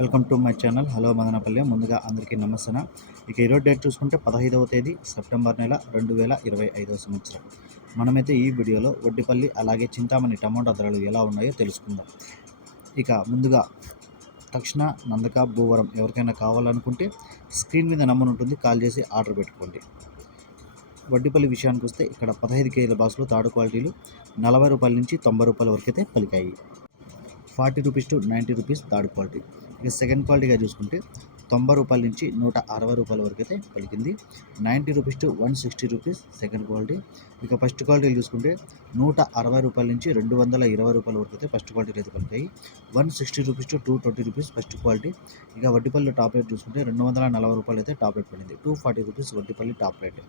Welcome to my channel. Hello Madanapalli. ముందుగా అందరికీ నమస్తన. ఇక ఈరోజు డేట్ చూసుకుంటే పదహైదవ తేదీ సెప్టెంబర్ నెల రెండు వేల ఇరవై ఐదవ సంవత్సరం. మనమైతే ఈ వీడియోలో వడ్డిపల్లి అలాగే చింతామణి టమాటా ధరలు ఎలా ఉన్నాయో తెలుసుకుందాం. ఇక ముందుగా తక్షణ నందక భూవరం ఎవరికైనా కావాలనుకుంటే స్క్రీన్ మీద నంబర్ ఉంటుంది కాల్ చేసి ఆర్డర్ పెట్టుకోండి. వడ్డిపల్లి విషయానికి వస్తే ఇక్కడ పదహైదు కేజీల బాక్సులు తాడు క్వాలిటీలు నలభై రూపాయల నుంచి తొంభై రూపాయల వరకు అయితే పలికాయి. Forty rupees to ninety rupees third quality. ఇక సెకండ్ క్వాలిటీగా చూసుకుంటే తొంభై రూపాయల నుంచి నూట అరవై రూపాయల వరకు అయితే పలికింది. Ninety rupees to one sixty rupees second quality. ఇక ఫస్ట్ క్వాలిటీలు చూసుకుంటే నూట అరవై రూపాయల నుంచి రెండు వందల ఇరవై రూపాయల వరకు అయితే ఫస్ట్ క్వాలిటీ అయితే పలికాయి. One sixty rupees to two twenty rupees first quality. ఇక వడ్డీపల్లి టాప్ రేట్ చూసుకుంటే రెండు వందల నలభై రూపాయలు అయితే టాప్ రేట్ పడింది. Two forty rupees Vaddipalli top rate.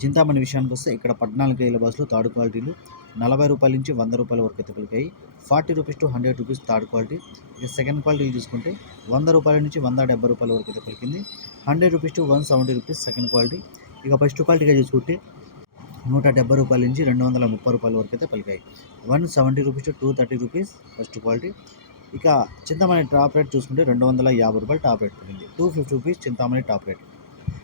Chintamani విషయానికి వస్తే ఇక్కడ పద్నాలుగు కేజీల బస్సులు థర్డ్ క్వాలిటీలు నలభై రూపాయల నుంచి వంద రూపాయల వరకు అయితే పలికాయి forty rupees to hundred rupees third quality. ఇక సెకండ్ క్వాలిటీ చూసుకుంటే వంద రూపాయల నుంచి వంద డెబ్బై రూపాయల వరకు అయితే పలికింది hundred rupees to one seventy rupees second quality. ఇక ఫస్ట్ క్వాలిటీగా చూసుకుంటే నూట డెబ్బై రూపాయల నుంచి రెండు వందల ముప్పై రూపాయల వరకు అయితే పలికాయి. One seventy rupees to two thirty rupees first quality. ఇక చింతామణి టాప్ రేట్ చూసుకుంటే రెండు వందల యాభై రూపాయలు టాప్ రేట్ పడింది two fifty rupees Chintamani top rate.